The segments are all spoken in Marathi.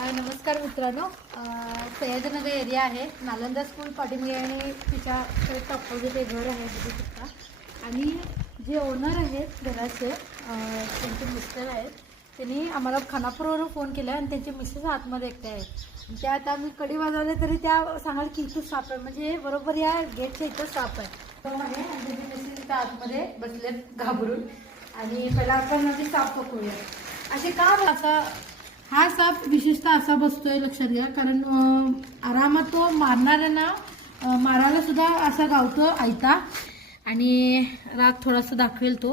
नमस्कार मित्रांनो, सह्याद्रीनगर एरिया आहे. नालंदा स्कूल पाठीमागे आणि तिच्या अपोजिट एक घर आहे बघू शकता. आणि जे ओनर आहेत घराचे त्यांचे मिस्टर आहेत. त्यांनी आम्हाला खानापूरवरून फोन केला आणि त्यांचे मिसेस आतमध्ये एकटे आहेत. त्या आता आम्ही कडी वाजवले तरी त्या सांगाल की इथं साप आहे, म्हणजे बरोबर या गेटच्या इथं साप आहे. आणि त्यांचे मिसेस इथं आतमध्ये बसलेत घाबरून. आणि पहिला आपण आधी साप पकडूया. असे का असा हा साप विशेषतः असा बसतोय लक्षात घ्या, कारण आरामात तो मारणाऱ्यांना मारायला सुद्धा असा गावतो आयता. आणि राग थोडासा दाखवेल तो.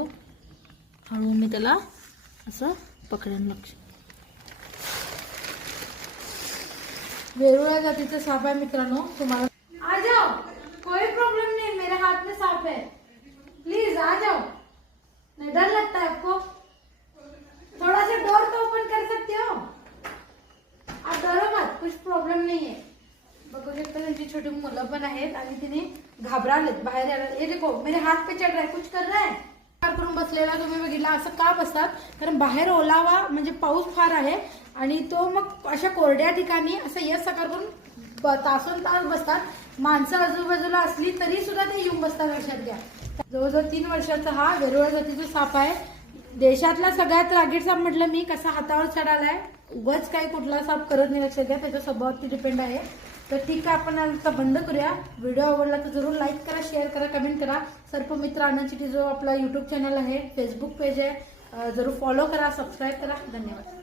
हळू मी त्याला असं पकडेन. लक्ष वेरुळा जातीचा साप आहे मित्रांनो. तुम्हाला आ जाओ, कोई प्रॉब्लेम नहीं, मेरे हाथ में सांप है, प्लीज आ जाओ. नहीं डर लगता है आपको? थोड़ा सा डोर तो ओपन कर सकते हो आप, डरो मत, कुछ प्रॉब्लेम नहीं है. बघू शकता त्यांची छोटी मुलं पण आहेत आणि तिने घाबरलेत बाहेर यायला. ये देखो मेरे हाथ पे चढ़ रहा है, कुछ कर रहा है. करून बसलेला तुम्ही बघितला. असं का बसतात? कारण बाहेर ओलावा म्हणजे पाऊस फार आहे आणि तो मग अशा कोरड्या ठिकाणी असं यश सकार करून तासन तास बसतात. माणसं आजूबाजूला असली तरी सुद्धा ते येऊन बसतात. लक्षात घ्या. जवळजवळ 3 वर्षाचा हा वेरुळा जातीचा साप आहे. देशातला सगळ्यात रागीट साप म्हटलं मी. कसा हातावर चढालाय, उगाच काही कुठला साप करत नाही. लक्षात घ्या, त्याच्या स्वभावावरती डिपेंड आहे. तर ठीक आहे, आपण आता बंद करूया. व्हिडिओ आवडला तर जरूर लाईक करा, शेअर करा, कमेंट करा. सर्पमित्र आनंद चिटी जो आपला यूट्यूब चॅनल आहे, फेसबुक पेज आहे, जरूर फॉलो करा, सबस्क्राईब करा. धन्यवाद.